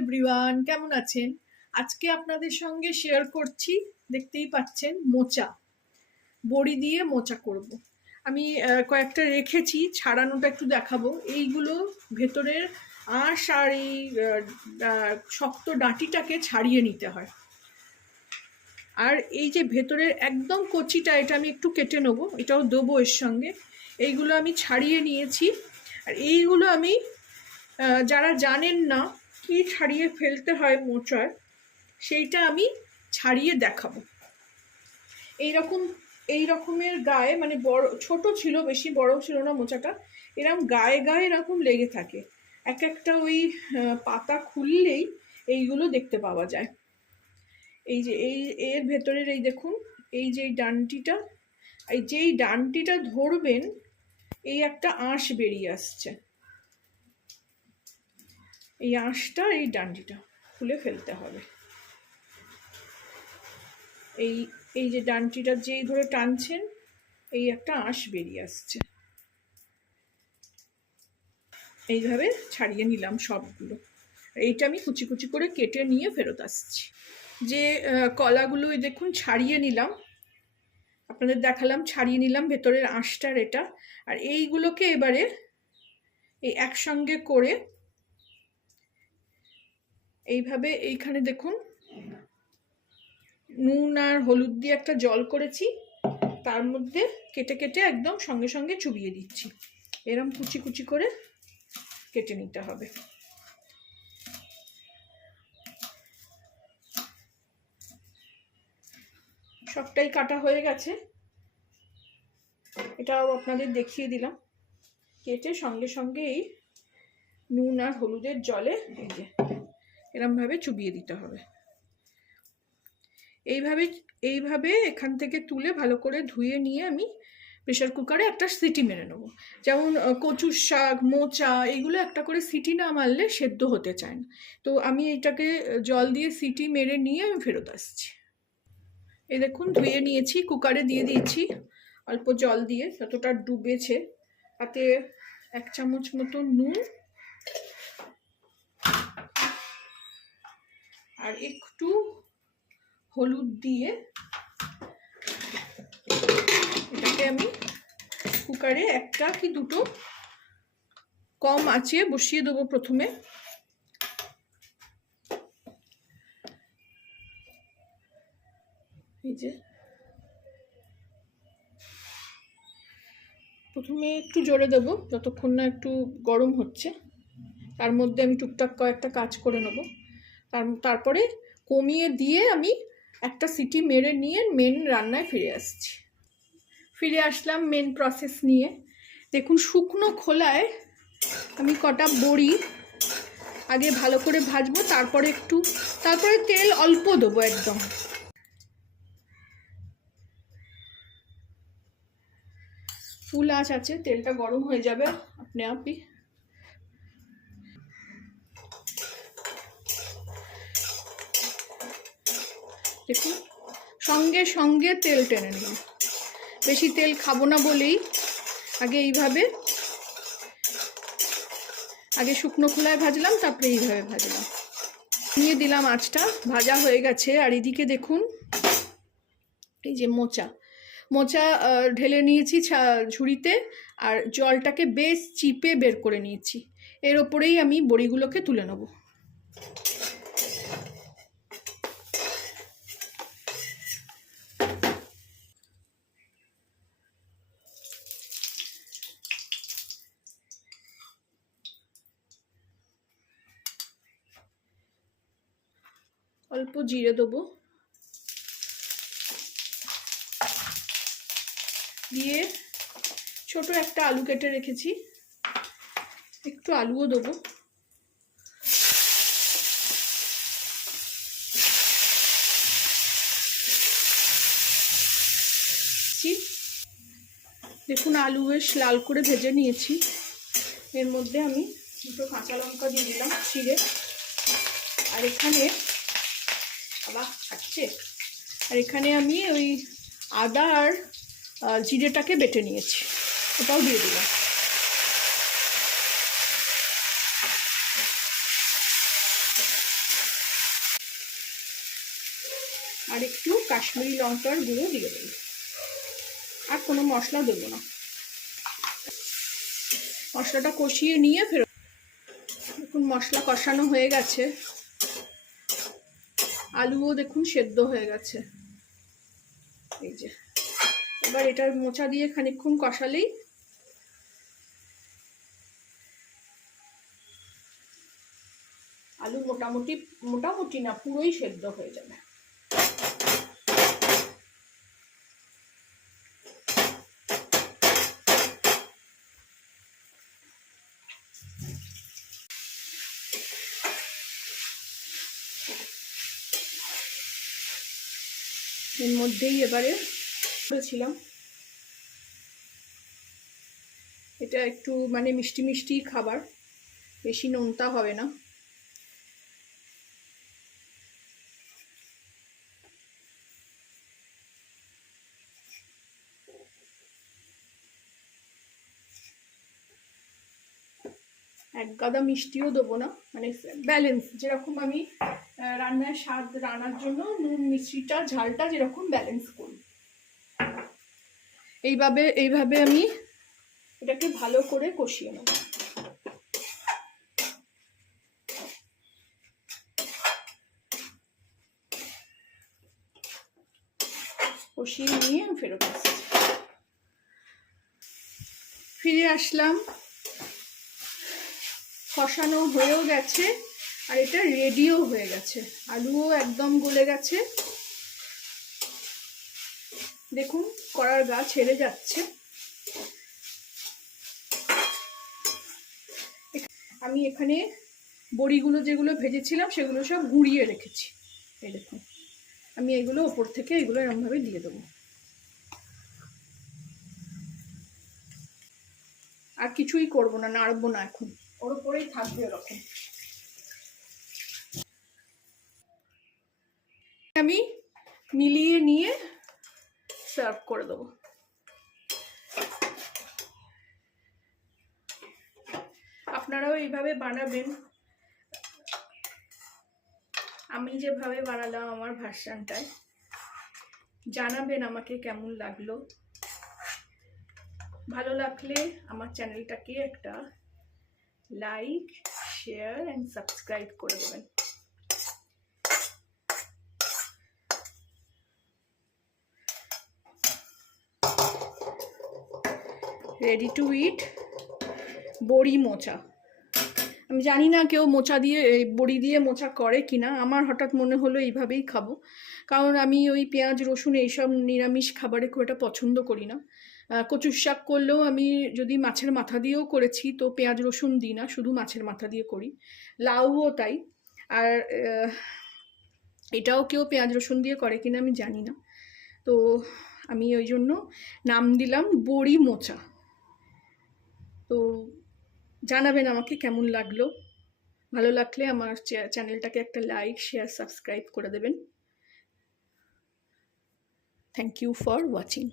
Everyone, কেমন আছেন? আজকে আপনাদের সঙ্গে শেয়ার করছি, দেখতেই পাচ্ছেন, মোচা, বড়ি দিয়ে মোচা করব। আমি কয়েকটা রেখেছি, ছাড়ানোটা একটু দেখাবো। এইগুলো ভেতরের আঁশ আর এই শক্ত ডাঁটিটাকে ছাড়িয়ে নিতে হয়। আর এই যে ভেতরের একদম কচিটা, এটা আমি একটু কেটে নেবো, এটাও দেবো এর সঙ্গে। এইগুলো আমি ছাড়িয়ে নিয়েছি। আর এইগুলো আমি যারা জানেন না কি ছাড়িয়ে ফেলতে হয় মোচার, সেইটা আমি ছাড়িয়ে দেখাবো। এই রকমের গায়ে, মানে বড় ছোট ছিল, বেশি বড় ছিল না মোচাটা, এরকম গায়ে গায়ে এরকম লেগে থাকে। এক একটা ওই পাতা খুললেই এইগুলো দেখতে পাওয়া যায়। এই যে এর ভেতরের এই দেখুন, এই যে ডান্টিটা, এই যেই ডান্টিটা ধরবেন, এই একটা আঁশ বেরিয়ে আসছে। এই আঁশটা, এই ডান্ডিটা খুলে ফেলতে হবে। এই যে ডান্ডিটা যেই ধরে টানছেন, এই একটা আঁশ বেরিয়ে আসছে। এইভাবে ছাড়িয়ে নিলাম সবগুলো। এইটা আমি কুচি কুচি করে কেটে নিয়ে ফেরত আসছি। যে কলাগুলো দেখুন ছাড়িয়ে নিলাম, আপনাদের দেখালাম, ছাড়িয়ে নিলাম ভেতরের আঁশটার এটা। আর এইগুলোকে এবারে এই একসঙ্গে করে এইভাবে, এইখানে দেখুন নুন আর হলুদ দিয়ে একটা জল করেছি, তার মধ্যে কেটে কেটে একদম সঙ্গে সঙ্গে চুবিয়ে দিচ্ছি। এরম কুচি কুচি করে কেটে নিতে হবে। সবটাই কাটা হয়ে গেছে, এটাও আপনাদের দেখিয়ে দিলাম। কেটে সঙ্গে সঙ্গে এই নুন আর হলুদের জলে এই যে এরমভাবে চুবিয়ে দিতে হবে। এইভাবে এখান থেকে তুলে ভালো করে ধুয়ে নিয়ে আমি প্রেশার কুকারে একটা সিটি মেরে নেবো। যেমন কচুর শাক, মোচা, এগুলো একটা করে সিটি না মারলে সেদ্ধ হতে চায় না। তো আমি এটাকে জল দিয়ে সিটি মেরে নিয়ে আমি ফেরত আসছি। এই দেখুন ধুয়ে নিয়েছি, কুকারে দিয়ে দিয়েছি অল্প জল দিয়ে, যতটা ডুবেছে। তাতে 1 চামচ মতো নুন আর একটু হলুদ দিয়ে এটাকে আমি কুকারে একটা কি দুটো কম আঁচে বসিয়ে দেবো প্রথমে। এই যে প্রথমে একটু জোরে দেবো যতক্ষণ না একটু গরম হচ্ছে, তার মধ্যে আমি টুকটাক কয়েকটা কাজ করে নেবো। তারপরে কমিয়ে দিয়ে আমি একটা সিটি মেরে নিয়ে মেন রান্নায় ফিরে আসলাম মেন প্রসেস নিয়ে। দেখুন শুকনো খোলায় আমি কটা বড়ি আগে ভালো করে ভাজবো, তারপরে তেল অল্প দেবো একদম। ফুল আঁচ আছে, তেলটা গরম হয়ে যাবে আপনি আপনি। দেখুন সঙ্গে সঙ্গে তেল টেনে নিন। বেশি তেল খাবো না বলেই আগে শুকনো খোলায় ভাজলাম, তারপরে এইভাবে ভাজলাম। নিয়ে দিলাম আঁচটা, ভাজা হয়ে গেছে। আর এদিকে দেখুন এই যে মোচা ঢেলে নিয়েছি ঝুড়িতে, আর জলটাকে বেশ চিপে বের করে নিয়েছি। এর ওপরেই আমি বড়িগুলোকে তুলে নেব। অল্প জিরে দেবো, দিয়ে ছোট একটা আলু কেটে রেখেছি, একটু আলুও দেবো। দেখুন আলু বেশ লাল করে ভেজে নিয়েছি। এর মধ্যে আমি দুটো কাঁচা লঙ্কা দিয়ে দিলাম ছিঁড়ে। আর এখানে আমি ওই আদা আর জিরেটাকে বেটে নিয়েছি, ওটাও দিয়ে দিলাম। আর একটু কাশ্মীরি লঙ্কার গুঁড়ো দিয়ে দেবো, আর কোনো মশলা দেবো না। মশলাটা কষিয়ে নিয়ে ফেরত। দেখুন মশলা কষানো হয়ে গেছে, আলুও দেখুন সেদ্ধ হয়ে গেছে। এই যে এবার এটার মোচা দিয়ে খানিকক্ষণ কষালেই আলু মোটামুটি না পুরোই সেদ্ধ হয়ে যাবে। এর মধ্যেই এবারে করেছিলাম, এটা একটু মানে মিষ্টি মিষ্টি খাবার, বেশি নোনতা হবে না। এক গাদা মিষ্টিও দেবো না, মানে ব্যালেন্স, যেরকম আমি রান্নার স্বাদ রান্নার জন্য নুন মিষ্টিটা ঝালটা যেরকম ব্যালেন্স করি, এইভাবে আমি এটাকে ভালো করে কষিয়ে নেব। কষিয়ে নিয়ে আমি ফেরত আসছি। ফিরে আসলাম, কষানো হয়েও গেছে আর এটা রেডিও হয়ে গেছে, আলুও একদম গলে গেছে। দেখুন কড়ার গা ছেড়ে যাচ্ছে। আমি এখানে বড়িগুলো যেগুলো ভেজেছিলাম সেগুলো সব গুঁড়িয়ে রেখেছি। এই দেখুন আমি এগুলো ওপর থেকে এগুলো এরকমভাবে দিয়ে দেবো, আর কিছুই করব না, নাড়বো না, এখন ওর উপরেই থাকবে এরকম। আমি মিলিয়ে নিয়ে সার্ভ করে দেবো। আপনারাও এইভাবে বানাবেন, আমি যেভাবে বানালাম আমার ভার্সনটায়। জানাবেন আমাকে কেমন লাগলো। ভালো লাগলে আমার চ্যানেলটাকে একটা লাইক, শেয়ার অ্যান্ড সাবস্ক্রাইব করে দেবেন। রেডি টু ইট বড়ি মোচা। আমি জানি না কেউ মোচা দিয়ে বড়ি দিয়ে মোচা করে কিনা, আমার হঠাৎ মনে হলো এইভাবেই খাবো, কারণ আমি ওই পেঁয়াজ রসুন এইসব নিরামিষ খাবারে খুব একটা পছন্দ করি না। কচুর শাক করলেও আমি যদি মাছের মাথা দিয়েও করেছি তো পেঁয়াজ রসুন দিই না, শুধু মাছের মাথা দিয়ে করি। লাউও তাই। আর এটাও কেউ পেঁয়াজ রসুন দিয়ে করে কিনা আমি জানি না, তো আমি ওই জন্য নাম দিলাম বড়ি মোচা। তো জানাবেন আমাকে কেমন লাগলো। ভালো লাগলে আমার চ্যানেলটাকে একটা লাইক, শেয়ার, সাবস্ক্রাইব করে দেবেন। Thank you for watching.